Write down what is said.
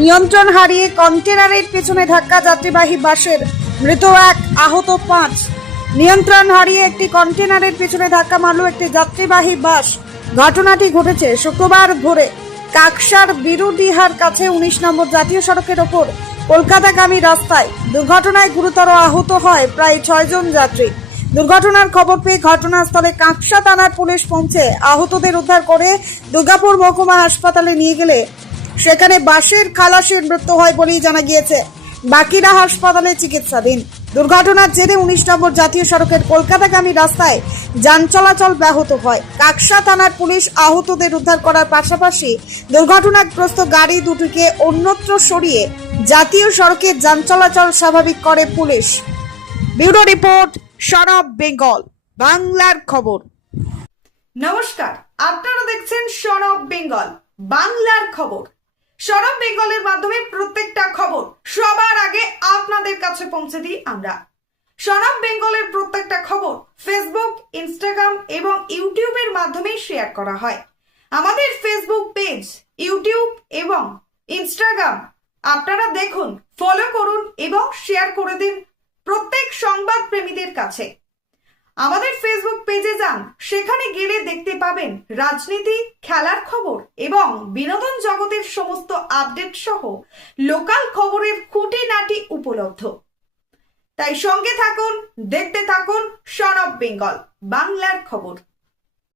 নিয়ন্ত্রণ হারিয়ে কন্টেনারের পেছনে ধাক্কা, যাত্রীবাহী বাসের মৃত এক, আহত 5। নিয়ন্ত্রণ হারিয়ে একটি কন্টেনারের পেছনে ধাক্কা মারল একটি যাত্রীবাহী বাস। ঘটনাটি ঘটেছে শুক্রবার ভোরে কাকসার বিরুডিহার কাছে 19 নম্বর জাতীয় সড়কের ওপর কলকাতাগামী রাস্তায়। দুর্ঘটনায় গুরুতর আহত হয় প্রায় 6 জন যাত্রী। দুর্ঘটনার খবর পেয়ে ঘটনাস্থলে কাকসা থানার পুলিশ পৌঁছে আহতদের উদ্ধার করে দুর্গাপুর মহকুমা হাসপাতালে নিয়ে গেলে সেখানে বাসের খালাসির মৃত্যু হয় বলেই জানা গিয়েছে। বাকিরা হাসপাতালে চিকিৎসাধীন। দুর্ঘটনার জেরে 19 নম্বর জাতীয় সড়কের কলকাতাগামী রাস্তায় যান চলাচল ব্যাহত হয়। কাকসা থানার পুলিশ আহতদের উদ্ধার করার পাশাপাশি দুর্ঘটনাগ্রস্ত গাড়ি দুটিকে অন্যত্র সরিয়ে জাতীয় সড়কে যান চলাচল স্বাভাবিক করে police. Bureau report, son of Bengal, বাংলার খবর। নমস্কার, আপনারা দেখছেন সন অফ বেঙ্গল, বাংলার খবর। সন অফ বেঙ্গলের মাধ্যমে প্রত্যেকটা খবর সবার আগে আপনাদের কাছে পৌঁছে দিই আমরা। সন অফ বেঙ্গলের প্রত্যেকটা খবর ফেসবুক, ইনস্টাগ্রাম এবং ইউটিউবের মাধ্যমে শেয়ার করা হয়। আমাদের ফেসবুক পেজ, ইউটিউব এবং ইনস্টাগ্রাম আপনারা দেখুন, ফলো করুন এবং শেয়ার করে দিন প্রত্যেক সংবাদ প্রেমীদের কাছে। আমাদের ফেসবুক পেজে যান, সেখানে গেলে দেখতে পাবেন রাজনীতি, খেলার খবর এবং বিনোদন জগতের সমস্ত আপডেট সহ লোকাল খবরের খুঁটিনাটি উপলব্ধ। তাই সঙ্গে থাকুন, দেখতে থাকুন সন অফ বেঙ্গল, বাংলার খবর।